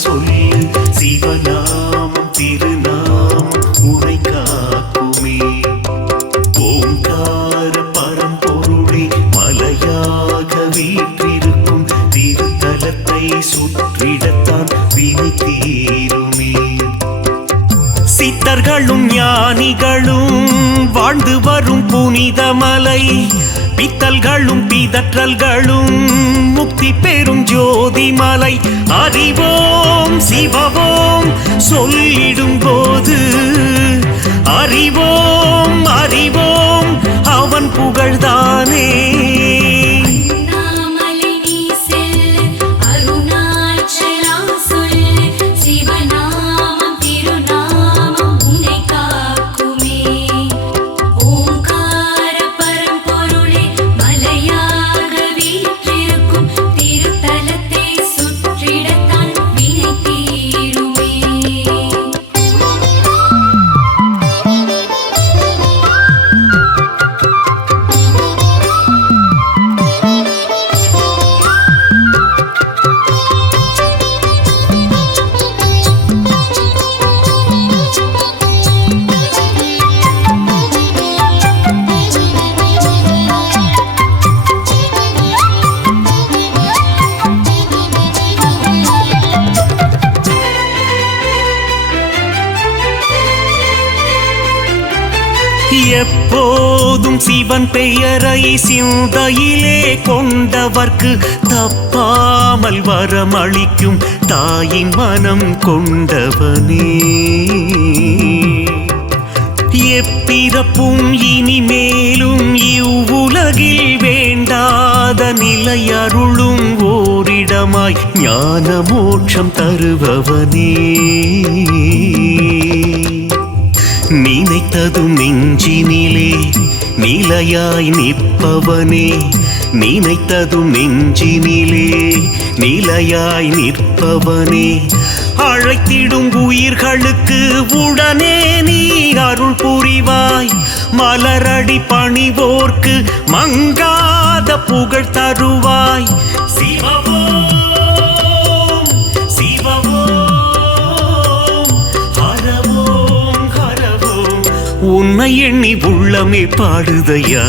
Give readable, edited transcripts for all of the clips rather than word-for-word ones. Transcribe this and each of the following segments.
சொல்லு சிவநாமம் திருநாமம் உரை காக்குமே. ஓங்கார பரம்பொருளே மலையாக வீற்றிருக்கும் திருத்தலத்தை சுற்றிடத்தான் வினை தீருமே. சித்தர்களும் ஞானிகளும் வாழ்ந்து வரும் புனிதமலை, பித்தல்களும் பிதற்றல்களும் முக்தி பெறும் ஜோதிமலை. அறிவோம் சிவவோம் சொல்லிடும் போது அறிவோம் அறிவோம் அவன் புகழ்தானே. எப்போதும் சிவன் பெயரை சிந்தையிலே கொண்டவர்க்கு தப்பாமல் வரமளிக்கும் தாயின் மனம் கொண்டவனே. எப்பிறப்பும் இனிமேலும் இவ்வுலகில் வேண்டாத நிலை அருளும் ஓரிடமாய் ஞான மோட்சம் தருபவனே. நினைத்ததும் நெஞ்சினிலே நிலையாய் நிற்பவனே. நினைத்ததும் நெஞ்சினிலே நிலையாய் நிற்பவனே. அழைத்திடும் உயிர்களுக்கு உடனே நீ அருள் புரிவாய். மலரடி பணிவோர்க்கு மங்காத புகழ் தருவாய். சிவவோ உன்னை எண்ணி உள்ளமே பாடுதையா.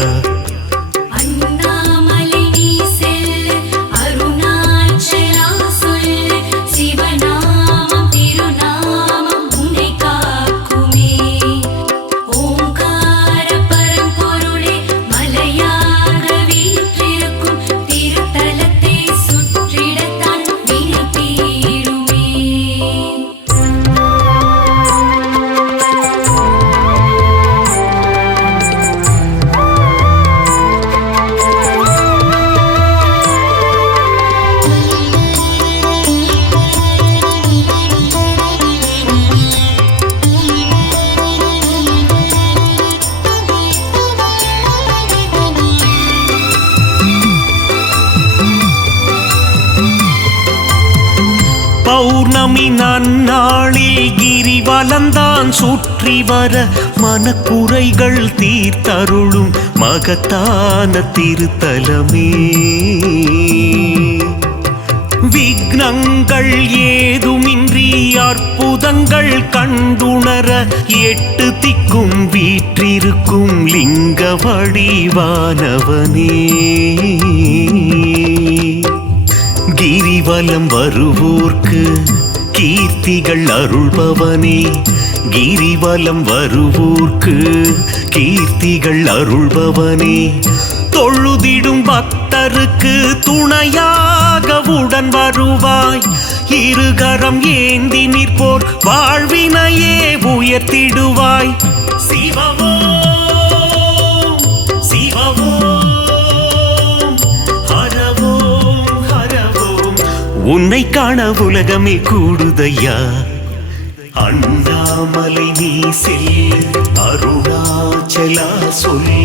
பௌர்ணமி நன்னாளில் கிரிவலந்தான் சுற்றி வர மனக்குறைகள் தீர்த்தருளும் மகத்தான திருத்தலமே. விக்னங்கள் ஏதுமின்றி அற்புதங்கள் கண்டுணர 8 திக்கும் வீற்றிருக்கும் லிங்க வடிவானவனே. கிரிவலம் வருவோர்க்கு கீர்த்திகள் அருள்பவனே. கிரிவலம் வருவோர்க்கு கீர்த்திகள் அருள்பவனே. தொழுதிடும் பக்தருக்கு துணையாக உடன் வருவாய். இருகரம் ஏந்தி நிற்போர் வாழ்வினையே உயர்த்திடுவாய். சிவவோ சிவவோ உன்னை காண உலகமே கூடுதையா. அண்ணாமலை நீ செல்லு அருணாச்சலா சொல்லு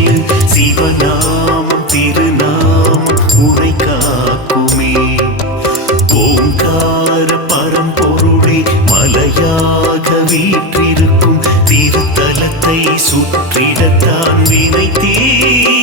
சிவநாமம் திருநாமம் உரை காக்குமே. ஓங்கார பரம்பொருளே மலையாக வீற்றிருக்கும் திருத்தலத்தை சுற்றிடத்தான் வினை தீருமே.